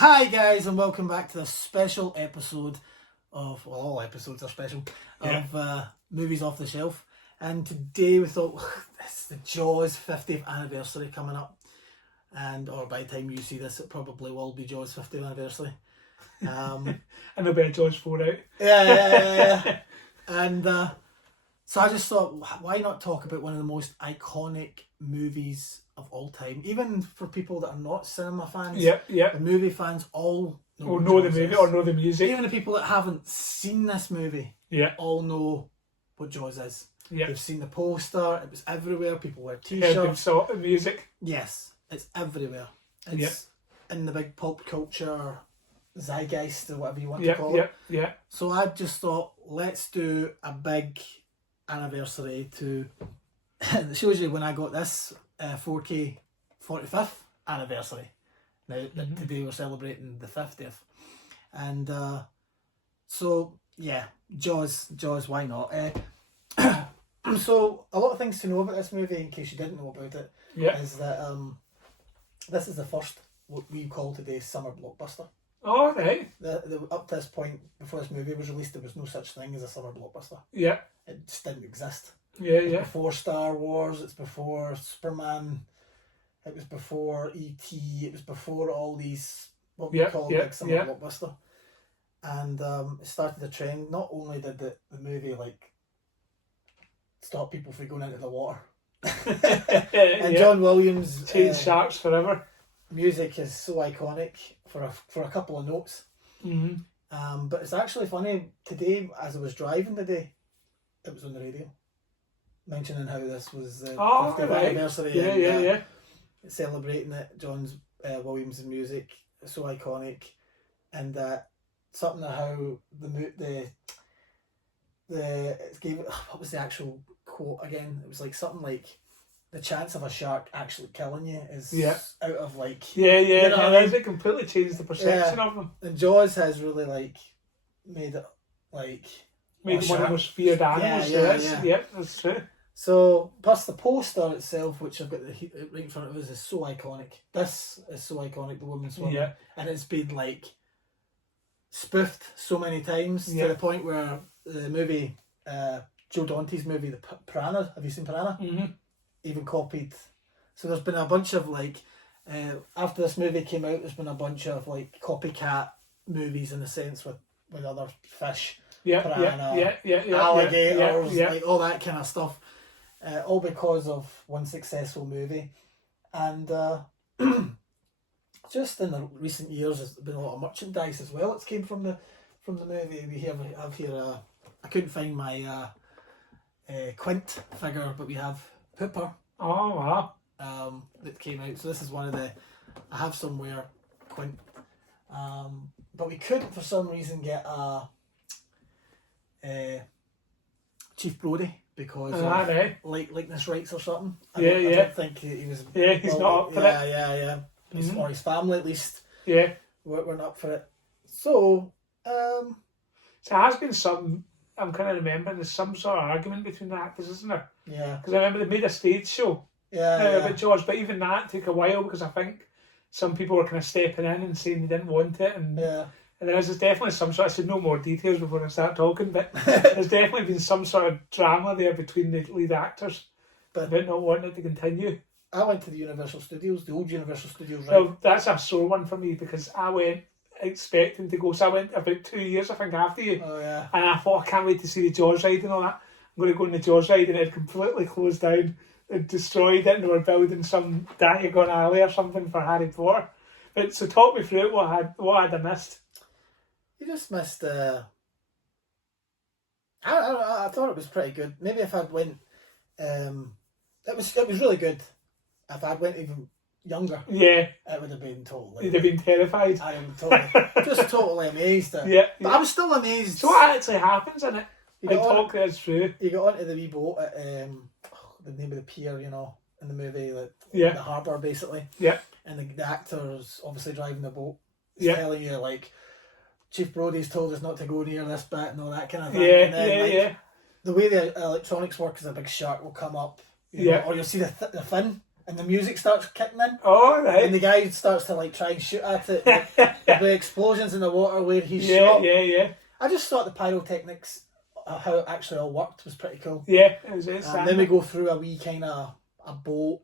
Hi guys, and welcome back to this special episode of, well, all episodes are special, of Movies Off the Shelf. And today we thought, it's the Jaws 50th anniversary coming up. Or by the time you see this, it probably will be Jaws 50th anniversary. And there'll be a Jaws 4 out. Yeah. And so I just thought, why not talk about one of the most iconic movies of all time? Even for people that are not cinema fans, the movie fans all know the movie or know the music. Even the people that haven't seen this movie all know what Jaws is. They've seen the poster, it was everywhere, people wear t-shirts. They've saw the music. Yes, it's everywhere. It's in the big pulp culture zeitgeist or whatever you want to call it. So I just thought, let's do a big anniversary to it shows you when I got this 4K 45th anniversary. Now today we're celebrating the 50th, and so yeah, Jaws, why not? So a lot of things to know about this movie, in case you didn't know about it, is that this is the first what we call today summer blockbuster. Oh, right. Up to this point, before this movie was released, there was no such thing as a summer blockbuster. It just didn't exist. It's before Star Wars, it's before Superman, it was before E.T., it was before all these, what we call big summer blockbuster. And it started a trend. Not only did the movie stop people from going into the water, and John Williams changed sharks forever. Music is so iconic for a couple of notes. But it's actually funny, today as I was driving today, it was on the radio mentioning how this was the 50th anniversary celebrating it. John Williams' music is so iconic, and something of how it gave, what was the actual quote again? It was like something like, the chance of a shark actually killing you is out of you know what I mean? It completely changed the perception of them. And Jaws has really made it made one of the most feared animals. That's true. So plus the poster itself, which I've got right in front of us, is so iconic. This is so iconic, the woman swimming, and it's been spoofed so many times to the point where the movie, Joe Dante's movie, the Piranha. Have you seen Piranha? Even copied. So there's been a bunch of after this movie came out, there's been a bunch of copycat movies in a sense with other fish, piranha, alligators, all that kind of stuff, all because of one successful movie. And just in the recent years, there's been a lot of merchandise as well. It's came from the movie. We have here. I couldn't find my Quint figure, but we have Pooper. Oh wow! That came out. So this is one of the. I have somewhere Quint, but we couldn't for some reason get a Chief Brody because of likeness rights or something. I don't think he was. He's not up for it. Or his family at least. Weren't up for it. So there has been some. I'm kind of remembering there's some sort of argument between the actors, isn't there? Because I remember they made a stage show about Jaws, but even that took a while because I think some people were kind of stepping in and saying they didn't want it, and there's definitely some sort. I said no more details before I start talking, but there's definitely been some sort of drama there between the lead actors about not wanting it to continue. I went to the Universal Studios, the old Universal Studios. Well, that's a sore one for me because I went expecting to go. So I went about 2 years, I think, after you. And I thought, I can't wait to see the Jaws ride and all that. I'm going to go on the Jaws ride, and it had completely closed down and destroyed it, and they were building some Diagon Alley or something for Harry Potter. But so talk me through it. What had I missed? You just missed. I thought it was pretty good. Maybe if I'd went, it was really good. If I'd went even younger, it would have been totally. You'd have been terrified. I am totally amazed. But I was still amazed. So what actually happens in it? Talk us through. You got onto the wee boat at the name of the pier, in the movie, the harbour basically. And the actor's obviously driving the boat. He's telling you Chief Brody's told us not to go near this bit and all that kind of thing. And then, the way the electronics work is a big shark will come up, or you'll see the fin and the music starts kicking in. Oh, right. And the guy starts to like try and shoot at it. The explosions in the water where he's shot. Yeah. I just thought the pyrotechnics, how it actually all worked, was pretty cool. Yeah, it was. Then we go through a wee kind of a boat.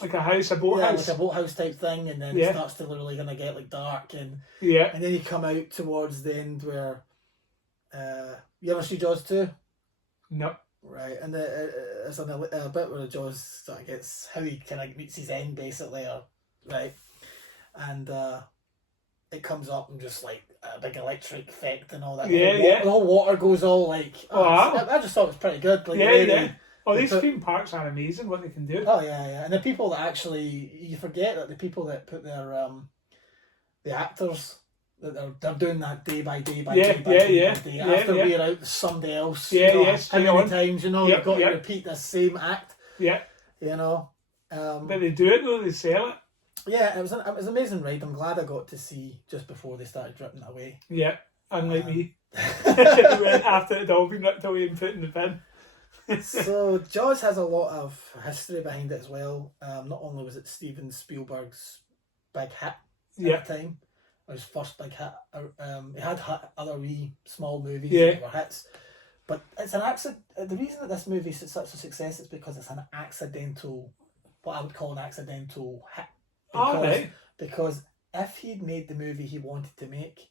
Like a house, a boathouse. Like a boathouse type thing, and then it starts to really gonna get like dark, and then you come out towards the end where, you ever see Jaws 2? No. Right, and there's a bit where Jaws sort of gets how he kind of meets his end basically, right, and it comes up and just like a big electric effect and all that. The whole water goes all like. I just thought it was pretty good. Like, these theme parks are amazing. What they can do. Oh yeah, and the people that actually, you forget that the people that put their the actors, that they're doing that day by day by day. After we're out, somebody else. How many times you've got to repeat the same act. Yeah. But they do it though. They sell it. Yeah, it was an amazing ride. I'm glad I got to see just before they started ripping it away. Yeah, unlike me. After it had all been ripped away and put in the bin. So Jaws has a lot of history behind it as well. Not only was it Steven Spielberg's big hit at the time, or his first big hit. He had other wee small movies that were hits, but it's an accident. The reason that this movie is such a success is because it's an accidental, what I would call an accidental hit. Because if he'd made the movie he wanted to make,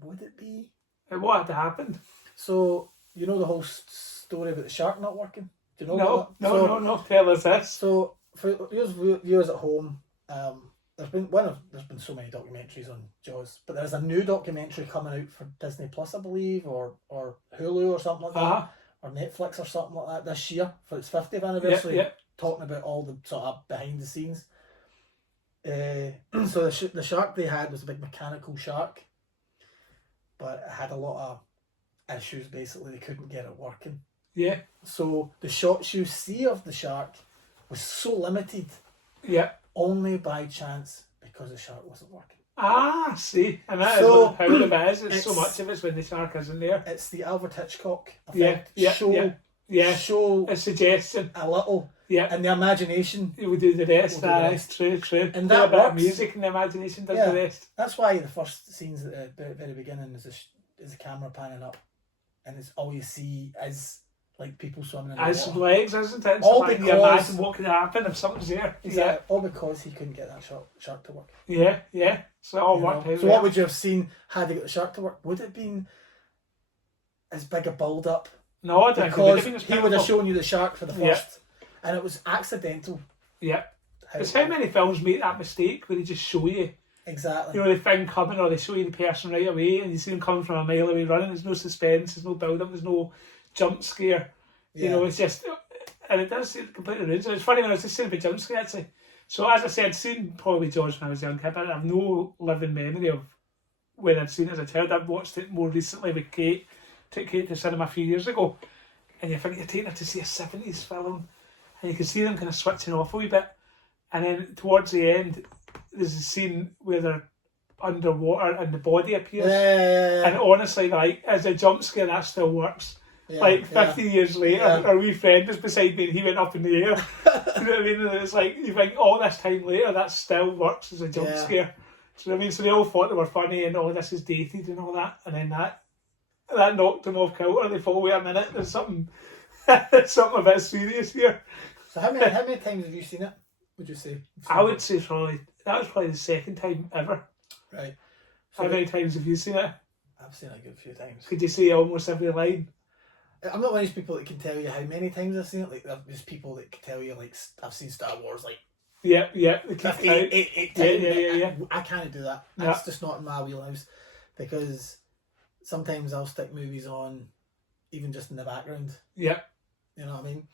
would it be? And what had happened? So. You know the whole story about the shark not working? Do you know that? No. Tell us this. So, for viewers at home, there's been so many documentaries on Jaws, but there's a new documentary coming out for Disney Plus, I believe, or Hulu or something like that, or Netflix or something like that this year for its 50th anniversary, talking about all the sort of behind the scenes. So the shark they had was a big mechanical shark, but it had a lot of issues. Basically, they couldn't get it working. Yeah. So the shots you see of the shark was so limited. Yeah. Only by chance because the shark wasn't working. See, and that is what the power of it is. It's so much of it's when the shark isn't there. It's the Alfred Hitchcock effect. Show a suggestion a little. Yeah. And the imagination. You would do the rest. It's true. And that works. Music and the imagination does the rest. That's why the first scenes at the very beginning is the camera panning up. And it's all you see is like people swimming in the water. As legs, isn't it? All because you imagine what could happen if something's there. Exactly. All because he couldn't get that shark to work. Yeah. So it all worked out. So what would you have seen had he got the shark to work? Would it have been as big a build up? No, I don't think because he would have shown you the shark for the first, and it was accidental. Yeah. It's how many films make that mistake where they just show you. Exactly. You know, the thing coming, or they show you the person right away, and you see them coming from a mile away running. There's no suspense, there's no build up, there's no jump scare. You know, it's just, and it does completely ruins it. It's funny when I was just saying about jump scare actually. So as I said, seen probably George when I was a young kid, but I have no living memory of when I'd seen it as a child. I've watched it more recently with Kate. Took Kate to cinema a few years ago, and you think you're taking her to see a 70s film, and you can see them kind of switching off a wee bit, and then towards the end there's a scene where they're underwater and the body appears. And honestly, like, as a jump scare, that still works. 50 years later, our wee friend was beside me and he went up in the air. You know what I mean? And it's like, you think, all this time later, that still works as a jump scare. Do you know what I mean? So they all thought they were funny and, this is dated and all that. And then that knocked them off kilter. They thought, wait a minute, there's something a bit serious here. So how many times have you seen it, would you say? I would say that was probably the second time ever. Right. So how many times have you seen it? I've seen it a good few times. Could you say almost every line? I'm not one of these people that can tell you how many times I've seen it. Like, there's people that can tell you, like, I've seen Star Wars, like... Yeah. Eight times. Yeah. I can't do that. That's just not in my wheelhouse. Because sometimes I'll stick movies on, even just in the background. Yeah. You know what I mean?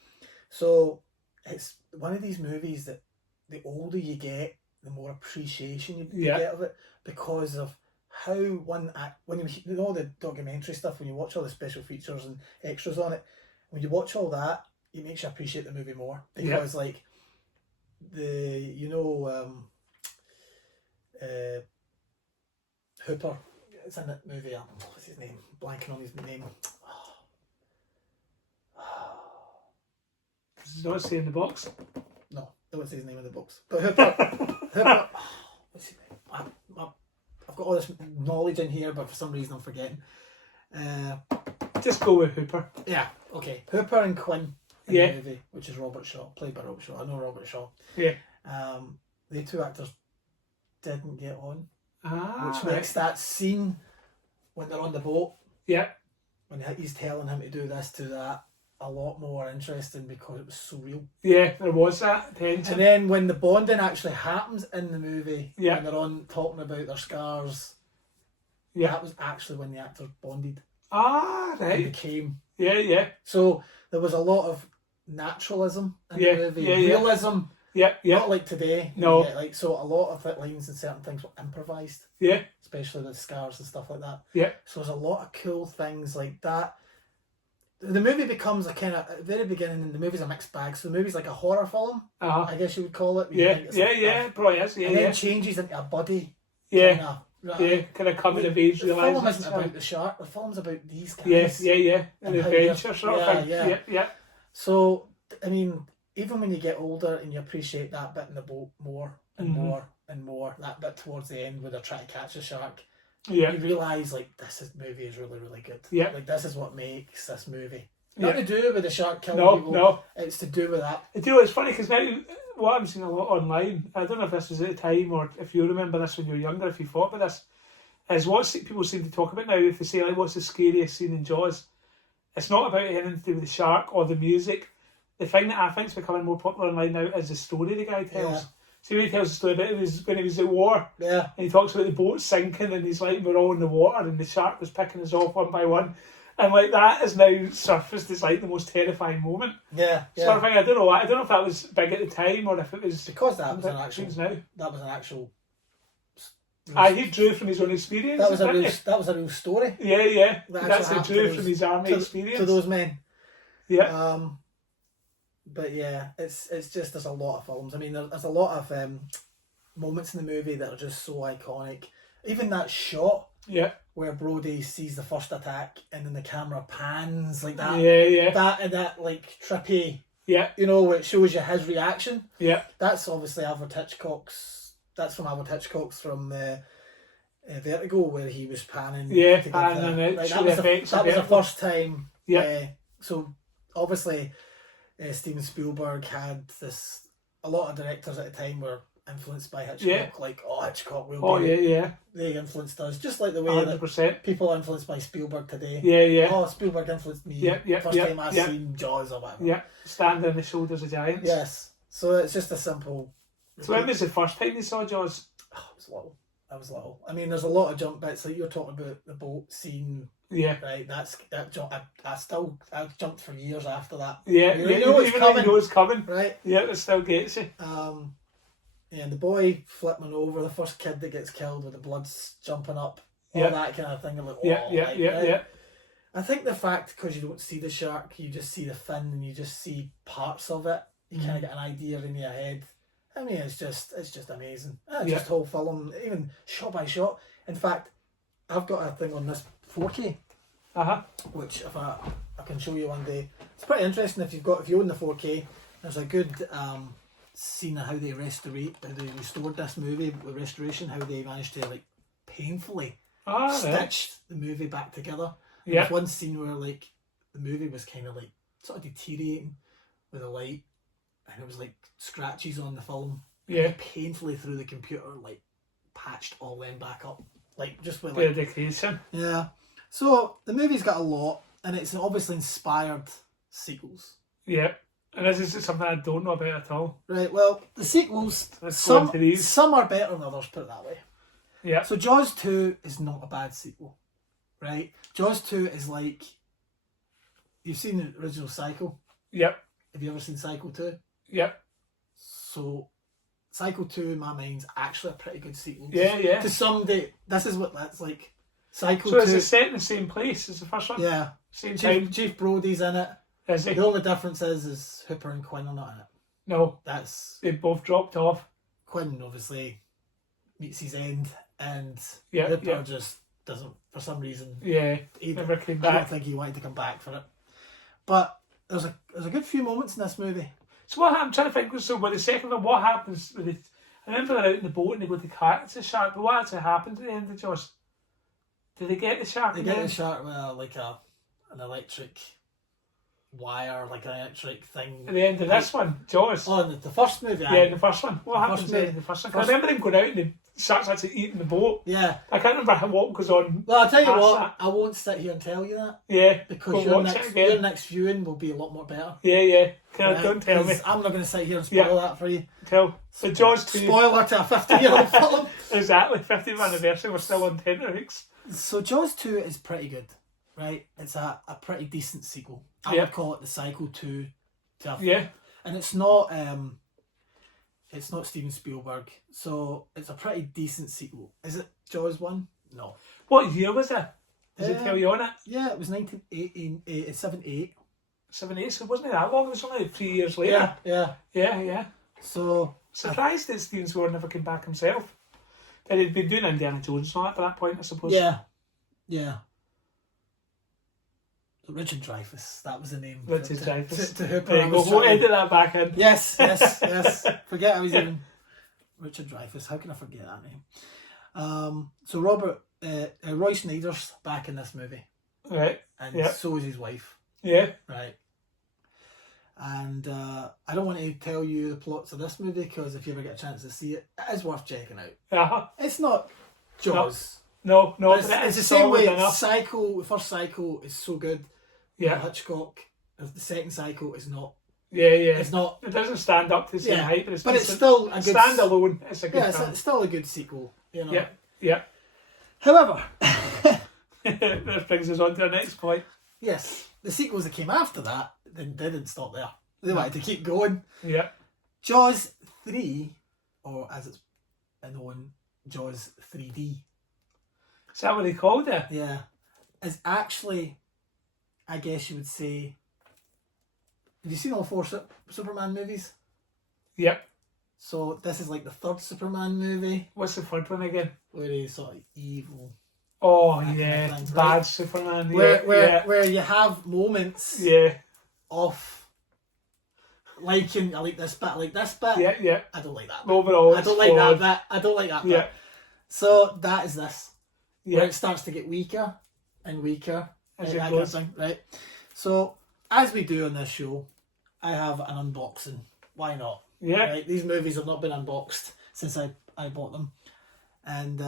So, it's one of these movies that the older you get, the more appreciation you get of it, because of how when you know the documentary stuff, when you watch all the special features and extras on it, when you watch all that, it makes you appreciate the movie more, because like Hooper, it's in that movie. What's his name? Blanking on his name. Does it not say in the box? No, it won't say his name in the box. But Hooper, what's his name? I've got all this knowledge in here, but for some reason I'm forgetting. Just go with Hooper. Yeah, okay. Hooper and Quinn in the movie, which is Robert Shaw, played by Robert Shaw. I know Robert Shaw. Yeah. The two actors didn't get on, which right. makes that scene when they're on the boat. Yeah. When he's telling him to do this, to that, a lot more interesting because it was so real. Yeah, there was that tension. And then when the bonding actually happens in the movie, yeah. when they're on talking about their scars, that was actually when the actors bonded. Right. And became. Yeah. So there was a lot of naturalism in the movie. Yeah, realism. Yeah. Not like today. No. So a lot of lines and certain things were improvised. Yeah. Especially with scars and stuff like that. Yeah. So there's a lot of cool things like that. The movie becomes a kind of, at the very beginning, the movie's a mixed bag. So the movie's like a horror film, I guess you would call it. It probably is. Yeah, and then changes into a buddy. Yeah. Kind of coming of age. The film isn't about the shark. The film's about these Yeah. guys. An adventure sort of thing. Yeah. So, I mean, even when you get older and you appreciate that bit in the boat more and more and more, that bit towards the end where they're trying to catch a shark, you realise, like, movie is really, really good. Yeah. Like, this is what makes this movie. Nothing to do with the shark killing people. No. It's to do with that. You know, it's funny because now, what I'm seeing a lot online, I don't know if this was at the time or if you remember this when you were younger, if you thought about this, is what people seem to talk about now. If they say, like, what's the scariest scene in Jaws? It's not about anything to do with the shark or the music. The thing that I think is becoming more popular online now is the story the guy tells. Yeah. See, when he tells the story about when he was at war, and he talks about the boat sinking, and he's like, we're all in the water, and the shark was picking us off one by one, and like that is now surfaced as like the most terrifying moment. Yeah. Sort of thing. I don't know if that was big at the time or if it was because that was an actual. He drew from his own experience. That was a real story. Yeah. That's a drew from his army experience. To those men. Yeah. But yeah, it's just, there's a lot of films. I mean, there's a lot of moments in the movie that are just so iconic. Even that shot where Brody sees the first attack and then the camera pans like that. Yeah. That like trippy. Yeah. You know, it shows you his reaction. Yeah. That's obviously Alfred Hitchcock's. That's from Alfred Hitchcock's from Vertigo, where he was panning. Yeah, panning it. Like, that was the first time. Yeah. So obviously. Steven Spielberg had this. A lot of directors at the time were influenced by Hitchcock. Yeah. Like, Hitchcock will. They influenced us, just like the way 100%. that people are influenced by Spielberg today. Yeah. Spielberg influenced me. First time I seen Jaws or whatever. Yeah, standing on the shoulders of giants. Yes. So it's just a simple. So when was the first time you saw Jaws? I was little. I mean, there's a lot of jump bits. Like you're talking about the boat scene. Yeah. Right. That jump. I jumped for years after that. Yeah. You know it's coming. Right. Yeah, it still gets you. And the boy flipping over, the first kid that gets killed with the blood's jumping up, all that kind of thing. I'm like, yeah. I think the fact, because you don't see the shark, you just see the fin and you just see parts of it. You kind of get an idea in your head. I mean, it's just amazing. Just whole film, even shot by shot. In fact, I've got a thing on this 4K, which if I can show you one day. It's pretty interesting if you own the 4K. There's a good scene of how they restored this movie with restoration. How they managed to like painfully stitch the movie back together. There's one scene where like the movie was kind of like sort of deteriorating with the light. And it was like scratches on the film. Yeah. Painfully through the computer, like patched all them back up. Like just with like dedication. Yeah. So the movie's got a lot, and it's obviously inspired sequels. Yeah. And this is something I don't know about at all. Right, well, the sequels, some are better than others, put it that way. Yeah. So Jaws 2 is not a bad sequel. Right? Jaws 2 is like, you've seen the original Psycho? Yep. Have you ever seen Psycho 2? Yep. So, Psycho 2 in my mind's actually a pretty good sequel. Yeah. To someday, this is what that's like. Psycho 2. So is it set in the same place as the first one? Yeah. Same time? Chief Brody's in it. Is he? The only difference is Hooper and Quinn are not in it. No. They both dropped off. Quinn obviously meets his end, and Hooper just doesn't, for some reason. Yeah. Never came back. I don't think he wanted to come back for it. But there's a good few moments in this movie. So what I'm trying to think. So with the second one, what happens with it? I remember they're out in the boat and they go to catch the shark. But what actually happened at the end of Jaws? Did they get the shark? They get the shark with like an electric wire, like an electric thing. At the end of this one, Jaws. Oh, in the first movie. Yeah, in the first one. What happens in the first one? I remember them going out and the shark's actually eating the boat. Yeah. I can't remember what goes on. Well, I'll tell you what, I won't sit here and tell you that. Yeah. Because your next viewing will be a lot more better. Yeah. Don't tell me. I'm not going to sit here and spoil that for you. So Jaws 2. Spoiler to a 50-year-old film. Exactly. 50th anniversary. We're still on tenterhooks. So Jaws 2 is pretty good, right? It's a pretty decent sequel. I would call it the cycle to and it's not Steven Spielberg, so it's a pretty decent sequel. Is it Jaws 1? No. What year was it? Does it tell you on it? Yeah, it was 1978. 78, so it wasn't that long, it was only 3 years later. Yeah. So surprised that Steven Spielberg never came back himself. That he'd been doing Indiana Jones and all that by that point, I suppose. Yeah. Richard Dreyfuss, that was the name. Richard Dreyfuss. To Hooper. There you go, we'll edit that back in. Yes. Forget I was even... Richard Dreyfuss, how can I forget that name? So Roy Schneider's back in this movie. Right. And so is his wife. Yeah. Right. And I don't want to tell you the plots of this movie because if you ever get a chance to see it, it is worth checking out. Uh-huh. It's not Jaws. No. It's the same way. The first cycle is so good. Yeah. Hitchcock. The second cycle is not. Yeah. It's not. It doesn't stand up to the same height, but it's still a good standalone. It's a good film. It's still a good sequel. You know. Yeah. However, this brings us on to our next point. Yes, the sequels that came after that they didn't stop there. They wanted to keep going. Yeah. Jaws 3, or as it's known, Jaws 3D. Is that what they called it? Yeah. Is actually, I guess you would say... Have you seen all 4 Superman movies? Yep. So this is like the 3rd Superman movie. What's the 3rd one again? Where he's sort of evil. Oh, yeah. Kind of thing, bad right? Superman. Where you have moments of... I like this bit. Yeah. I don't like that bit. Overall, I don't like that bit. I don't like that bit. Yeah. So that is this. Where it starts to get weaker and weaker. As it goes. Right. So, as we do on this show, I have an unboxing. Why not? Yeah. Right? These movies have not been unboxed since I bought them. And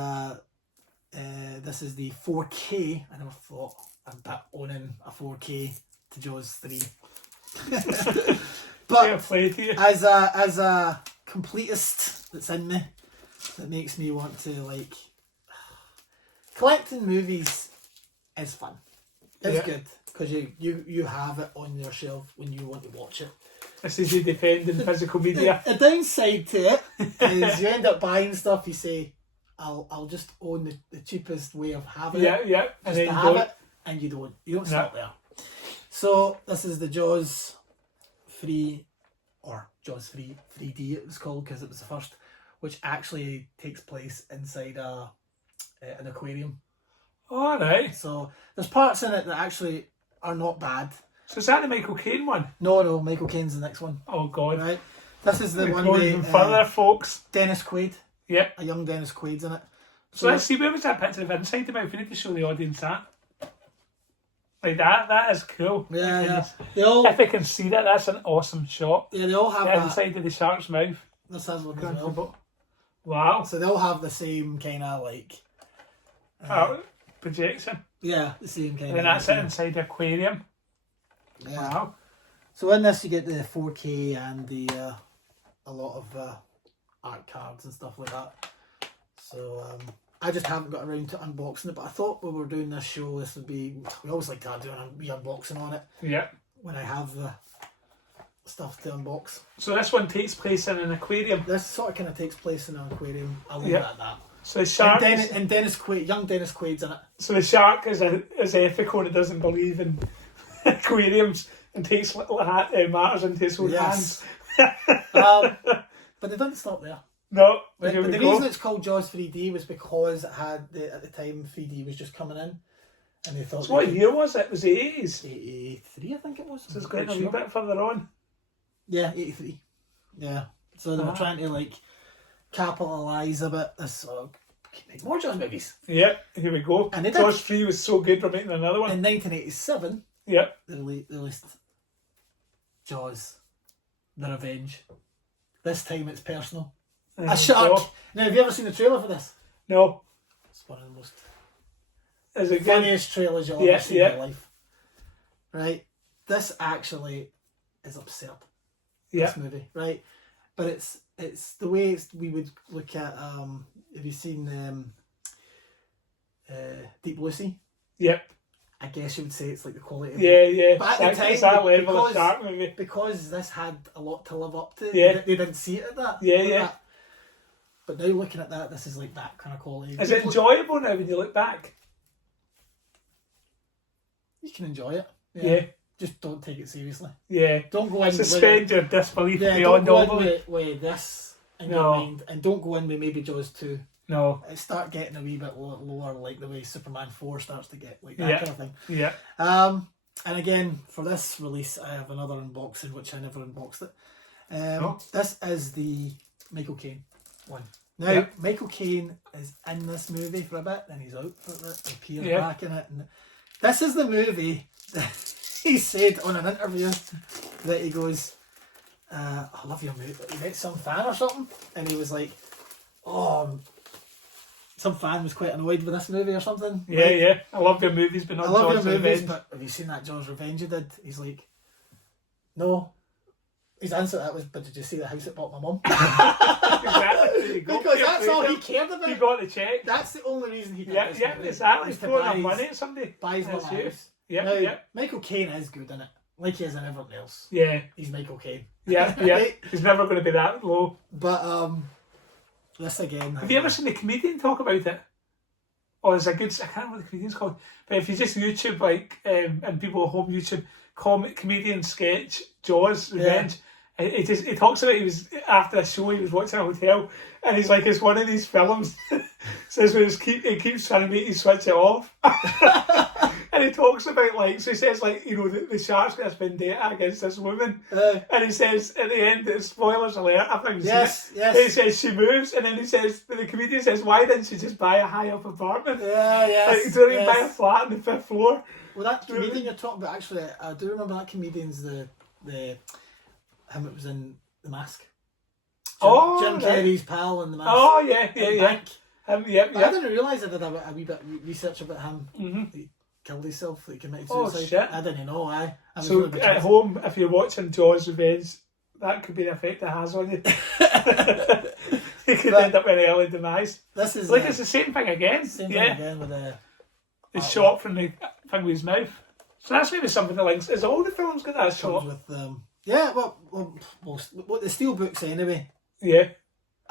this is the 4K. I never thought about owning a 4K to Jaws 3. But as a completist that's in me, that makes me want to like... Collecting movies is fun. It's good because you have it on your shelf when you want to watch it. This is you defending physical media. The downside to it is you end up buying stuff. You say, "I'll just own the cheapest way of having it." Yeah. And then you have it, and you don't stop there. So this is the Jaws 3 or Jaws 3 3D. It was called because it was the first, which actually takes place inside an aquarium. All right. So there's parts in it that actually are not bad. So is that the Michael Caine one? No, Michael Caine's the next one. Oh God! Right. This is the one even further, folks. Dennis Quaid. Yeah. A young Dennis Quaid's in it. So let's see, where was that picture of inside the mouth? We need to show the audience that. Like that. That is cool. Yeah. If they can see that, that's an awesome shot. Yeah, they all have the inside of the shark's mouth. This has one as well. Wow. So they all have the same kind of like... projection. Yeah, the same kind of... And then that's it inside the aquarium. Yeah. Wow. So in this you get the 4K and the a lot of art cards and stuff like that. So I just haven't got around to unboxing it, but I thought when we were doing this show, this would be... We always like to do a wee unboxing on it. Yeah. When I have the stuff to unbox. So this one takes place in an aquarium. This sort of kind of takes place in an aquarium. I'll leave it at that. So the shark and Dennis Quaid, young Dennis Quaid's in it. So the shark is ethical and it doesn't believe in aquariums and takes little matters into his own hands. But they didn't stop there. No. Right, but the reason it's called Jaws 3D was because it had at the time 3D was just coming in, and they thought. So what year was it? It was the 80s. 83, I think it was. So it's getting a wee bit further on. Yeah, 83. Yeah. So they were trying to like capitalise a bit. This make more Jaws movies. Yeah, here we go. And Jaws 3 was so good, we're making another one. In 1987, yeah, they released Jaws: The Revenge. This time it's personal. A shark. Now, have you ever seen the trailer for this? No. It's one of the most funniest trailers you'll ever see in your life. Right? This actually is absurd. This movie, right? But it's the way we would look at. Have you seen Deep Blue Sea? Yep. I guess you would say it's like the quality of yeah. But at the time, that level of shark movie. Because this had a lot to live up to, they didn't see it at that. That. But now looking at that, this is like that kind of quality. Is it enjoyable now when you look back? You can enjoy it. Yeah. Just don't take it seriously. Yeah. Don't go in suspend your disbelief beyond all all with this in your mind, and don't go in with maybe Jaws 2. No. Start getting a wee bit lower, like the way Superman 4 starts to get, like that kind of thing. Yeah. And again, for this release, I have another unboxing, which I never unboxed it. This is the Michael Caine one. Now, Michael Caine is in this movie for a bit, then he's out for a bit, and appears back in it. And this is the movie that he said on an interview that he goes, I love your movie. He met some fan or something, and he was like, some fan was quite annoyed with this movie or something. Yeah. I love your movies, but not Jaws Revenge. But have you seen that Jaws Revenge you did? He's like, no. His answer to that was, but did you see the house it bought my mum? Exactly. Because that's all he cared about. He got the check. That's the only reason he did this. Yeah, exactly. He's throwing up money at somebody. Buys my house. Yeah. Michael Caine is good in it. Like he is in everything else. Yeah. He's Michael Caine. Yeah. He's never going to be that low. But, this again. Have you ever seen the comedian talk about it? Or there's a good, I can't remember what the comedian's called, but if you just YouTube, like, and people at home YouTube, comedian sketch, Jaws, Revenge, he talks about, he was, after a show, he was watching a hotel, and he's like, it's one of these films, says where he keeps trying to make you switch it off. And he talks about, like, so he says, like, you know, the shark's got this vendetta against this woman. And he says, at the end, spoilers alert, I think. Yes. He says she moves, and then he says, the comedian says, why didn't she just buy a high-up apartment? Like, don't even buy a flat on the 5th floor. Well, that comedian you're talking about, actually, I do remember that comedian's him that was in The Mask. Jim Carrey's pal in The Mask. Oh, yeah. I didn't realise I did a wee bit of research about him. Mm-hmm. Killed himself, he committed suicide. Oh shit! I didn't know. So at home, if you're watching Jaws Revenge, that could be the effect it has on you. You could end up with an early demise. This is like it's the same thing again. Same thing again with the shot from the thing with his mouth. So that's maybe something that links. Is all the films got that shot? With well, the steelbooks anyway. Yeah.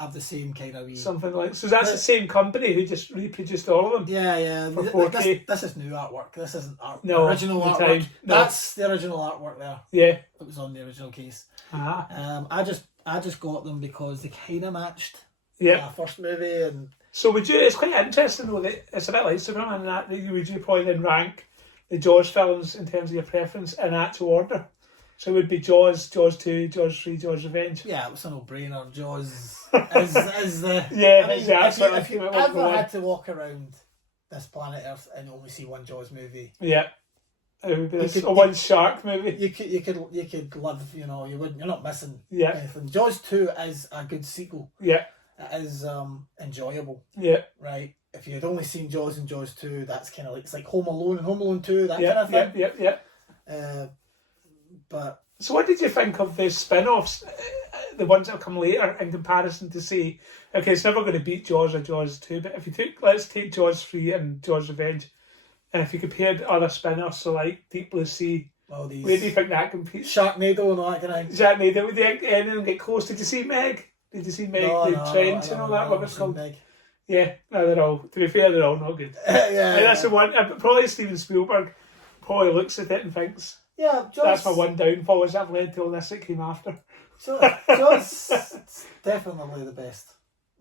Have the same kind of something like so. That's the same company who just reproduced all of them. Yeah. For 4K. This is new artwork. This isn't original artwork. No. That's the original artwork there. Yeah, it was on the original case. I just got them because they kind of matched. Yeah, first movie and. So would you? It's quite interesting though that it's a bit like Superman and that would you probably then rank the Jaws films in terms of your preference in actual order? So it would be Jaws, Jaws 2, Jaws 3, Jaws Revenge. Yeah, it was a no-brainer. Jaws is the... Yeah, I mean, exactly. If you ever had to walk around this planet Earth and only see one Jaws movie... Yeah. It would be one shark movie. You could live, you know, you're not missing anything. Jaws 2 is a good sequel. Yeah. It is enjoyable. Yeah. Right? If you had only seen Jaws and Jaws 2, that's kind of like... It's like Home Alone and Home Alone 2, that kind of thing. Yeah. But so what did you think of the spin-offs, the ones that have come later, in comparison to say, okay, it's never going to beat Jaws or Jaws 2, but if you let's take Jaws 3 and Jaws Revenge, and if you compared other spin-offs, so like Deep Blue Sea, where do you think that competes? Sharknado and all that kind of thing. Sharknado, would any of them get close? Did you see Meg? Did you see Meg, the Trent and all that, what it's called? Meg. Yeah, no, they're all, to be fair, they're all not good. That's the one, probably Steven Spielberg probably looks at it and thinks, yeah, that's my one downfall, is I've led to all this that came after. Jaws definitely the best.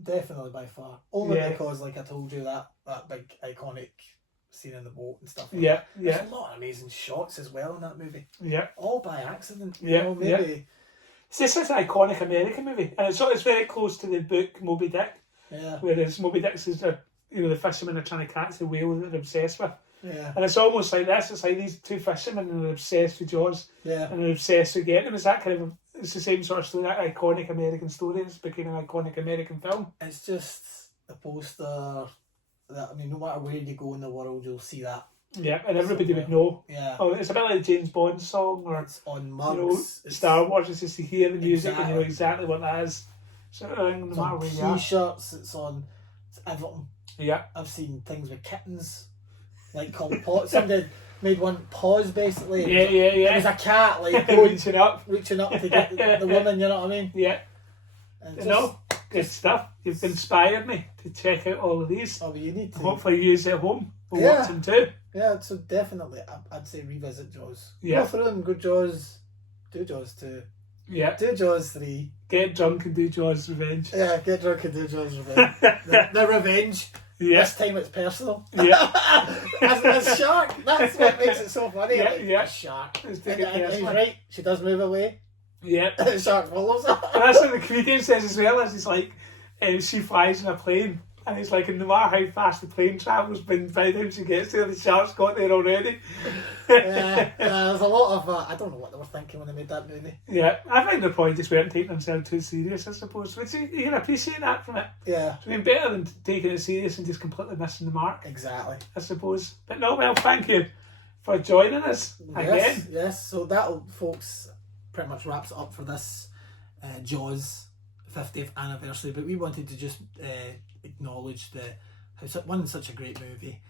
Definitely by far. Only because, like I told you, that big iconic scene in the boat and stuff like that. There's a lot of amazing shots as well in that movie. Yeah. All by accident. Yeah. You know, maybe It's such an iconic American movie, and it's very close to the book Moby Dick. Yeah. Whereas Moby Dick's is the fishermen are trying to catch the whale that they're obsessed with. Yeah. And it's almost like this. It's like these two fishermen and they're obsessed with Jaws. Yeah. And they're obsessed with getting them. It's that kind of. It's the same sort of story. That iconic American story. It's became an iconic American film. It's just a poster that, I mean, no matter where you go in the world, you'll see that. Yeah, and everybody would know. Yeah. Oh, it's a bit like a James Bond song, or it's on mugs. It's Star Wars. It's just you hear the music exactly. and you know exactly what that is. So no matter where you are. T-shirts. It's everything. Yeah. I've seen things with kittens, like called Paws. Somebody made one Paws basically. Yeah. It was a cat like reaching up to get the woman. You know what I mean? Yeah. And good stuff. You've inspired me to check out all of these. Oh, you need to. Hopefully, you use it at home. We'll watch them too. Yeah, so definitely, I'd say revisit Jaws. Yeah. Go through them. Go Jaws. Do Jaws 2. Yeah. Do Jaws 3. Get drunk and do Jaws Revenge. Yeah, get drunk and do Jaws Revenge. the revenge. Yeah. This time it's personal. Yeah. as a shark. That's what makes it so funny. Yeah, like, yeah. A shark. And he's right. She does move away. Yeah. The shark follows her. And that's what the comedian says as well, is he's like, she flies in a plane, and it's like, no matter how fast the plane travels, by the time she gets there, the shark's got there already. There's a lot of, I don't know what they were thinking when they made that movie. Yeah, I think the point just weren't taking themselves too serious, I suppose. Which you can appreciate that from it. Yeah. I mean, better than taking it serious and just completely missing the mark. Exactly. I suppose. But no, well, thank you for joining us again. Yes, so that, folks, pretty much wraps it up for this Jaws 50th anniversary. But we wanted to just acknowledge such a great movie,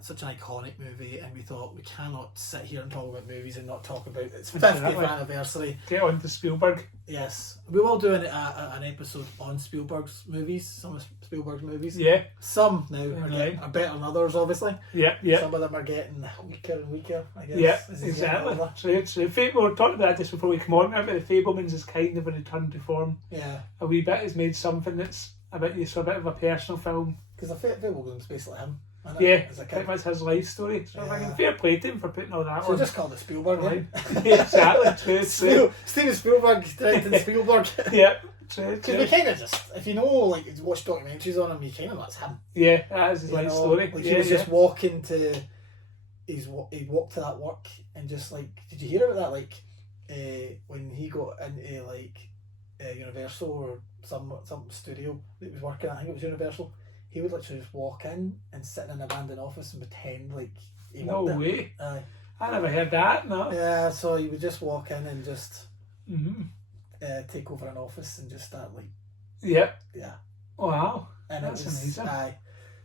such an iconic movie, and we thought we cannot sit here and talk about movies and not talk about its 50th anniversary. Get on to Spielberg. Yes, we will do an episode on Spielberg's movies, some of Spielberg's movies. Yeah. Some now are better than others, obviously. Yeah. Some of them are getting weaker and weaker, I guess. Yeah, exactly. So we were talking about that just before we come on. Remember, The Fabelmans is kind of a return to form. Yeah. A wee bit. He's made something that's a bit of a personal film. Because the Fabelmans basically him. Yeah, pretty much his life story. So I mean, fair play to him for putting all that so on. just called it Spielberg, right? Yeah, exactly. True. Steven Spielberg directing Spielberg. Yeah. Because we kind of just, if you know, like, you watch documentaries on him, you kind of know it's him. Yeah, that is his life story. Like, he was just walking to, he walked to that work and just like, did you hear about that? Like, when he got into like Universal or some studio that he was working at, I think it was Universal, he would literally just walk in and sit in an abandoned office and pretend like he no worked way. Aye. I never heard that, no. Yeah, so he would just walk in and just take over an office and just start like... Yeah. Yeah. Wow. And that's amazing.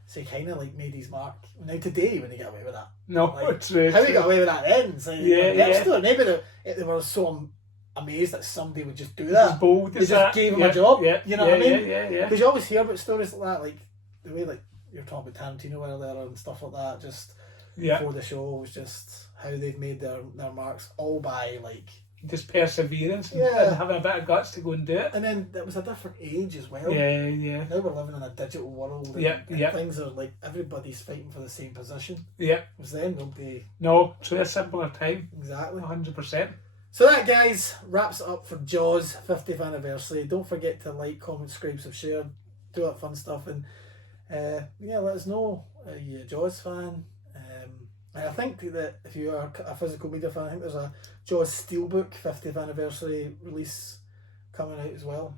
So he kind of like made his mark. Now today he wouldn't get away with that. No, like, true. How he got away with that then? So yeah. Maybe they were so amazed that somebody would just do that. Bold, they just gave him a job. Yeah. You know what I mean? Yeah. Because you always hear about stories like that, like the way like you're talking about Tarantino earlier and stuff like that. Just before the show was just how they've made their marks all by like just perseverance and having a bit of guts to go and do it. And then it was a different age as well. Yeah. Now we're living in a digital world. And things are like everybody's fighting for the same position. Yeah. It was then nobody. No, to a simpler time. Exactly. 100%. So that, guys, wraps it up for Jaws 50th anniversary. Don't forget to like, comment, subscribe, share, do that fun stuff, and let us know you're a Jaws fan. And I think that if you are a physical media fan, I think there's a Jaws steelbook 50th anniversary release coming out as well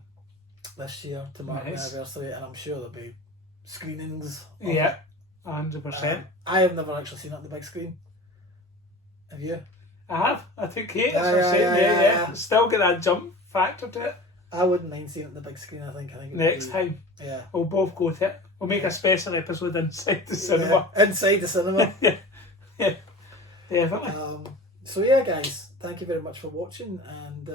this year to mark the anniversary, and I'm sure there'll be screenings. Yeah, 100%. I have never actually seen it on the big screen. Have you? I have. I took Kate. Yeah. Still get that jump factor to it. I wouldn't mind seeing it on the big screen. I think next time. Yeah. We'll both go to it. We'll make a special episode inside the cinema. Inside the cinema. Yeah, definitely. So yeah, guys, thank you very much for watching, and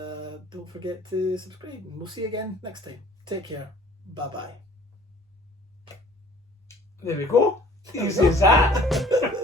don't forget to subscribe, and we'll see you again next time. Take care. Bye bye. There we go. Easy as that.